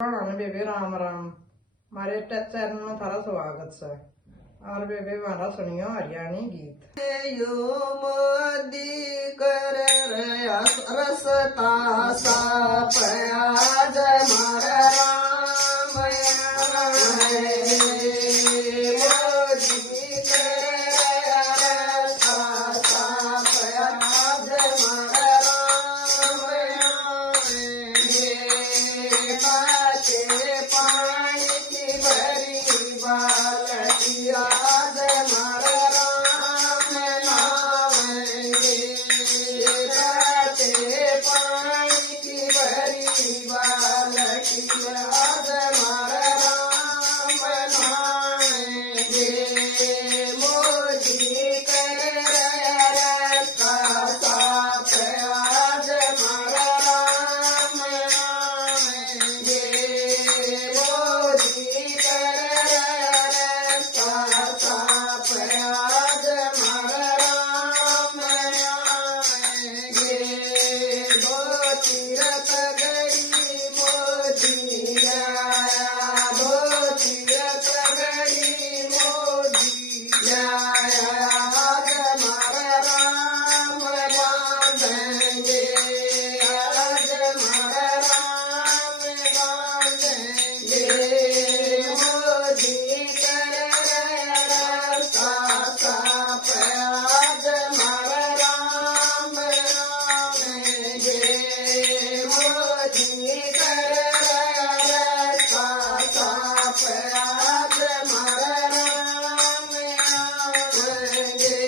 અને બેબી રામ રામ મારે ચેનલમાં તારા સ્વાગત છે और बेबे मारा सुनियो हरियाणी गीत यो मोदी कर रसता सा प्याज मारा राम मोदी कर रसता सा प्याज मारा राम पाचे पानी की भरी बाल्टी आज मारा राम नावेंगे पाचे पानी की भरी बाल्टी आज मारा राम नावेंगे मोदी कर रखा साथ आज मारा राम नावेंगे मोदी कर रखा साथ आज मारा राम नावेंगे दो तीरथ गई मोदी आया दो तीरथ गई मोदी आया आज मारा राम बांधेंगे आज मारा राम बांधेंगे मोदी कर रखा साथ आज मारा राम नावेंगे मोदी कर रखा साथ आज मारा राम नावेंगे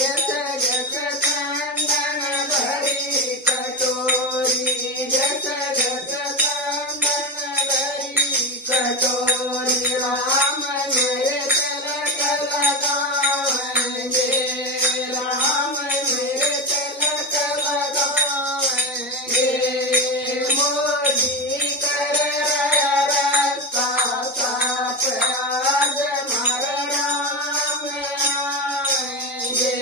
जस जस चंदन भरी कटोरी जस जस चंदन भरी कटोरी राम मेरे तिलक लगाएंगे राम मेरे तिलक लगाएंगे मोदी कर रखा साथ आज मारा राम नावेंगे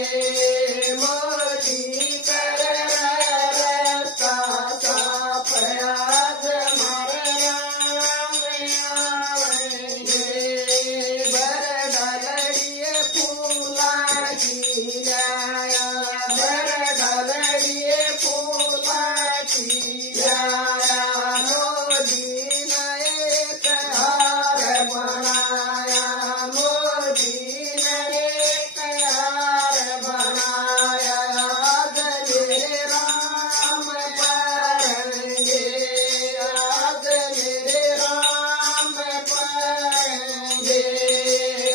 मोदी कर रखा साथ आज मारा राम नावेंगे बर डलड़िए फूलाची लाया बर डलड़िए फूलाची लाया मोदी ने एक हार बनाया मोदी ने एक हार बनाया आज मेरे राम पाएंगे आज मेरे राम पाएंगे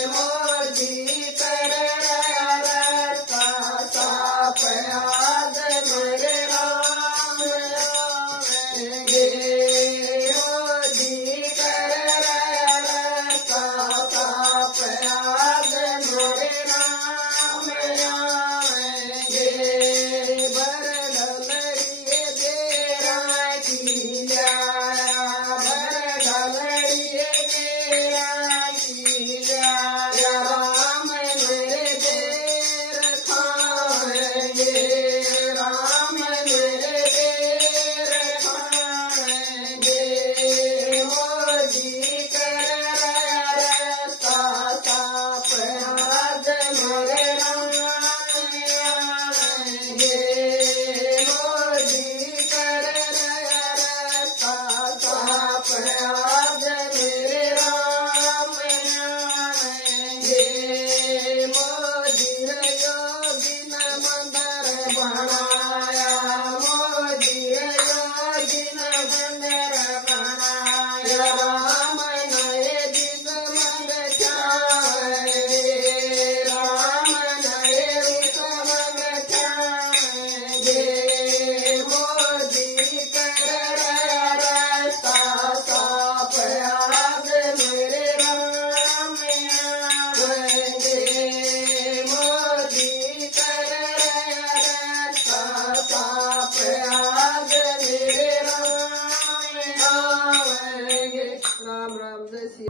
मोदी कर रखा साथ आज मेरे राम नावेंगे मोदी कर रखा साथ आज मेरे राम नावेंगे बर डलड़िए देरा की लाया बर डलड़िए देरा की लाया राम मेरे देर खाएंगे राम मेरे देर खाएंगे मोदी कर रखा साथ आज मेरे राम नावेंगे मोदी कर रखा साथ आज मेरे राम नावेंगे मोदी योगी न मंदिर बनाया मोदी योगी न मंदिर बनाया राम नए दिन मन चाहे राम नए रूप मन चाहेंगे मोदी कर रखा साथ आज मेरे राम नावेंगे मोदी कर रखा साथ आज मेरे राम नावेंगे राम राम जय श्री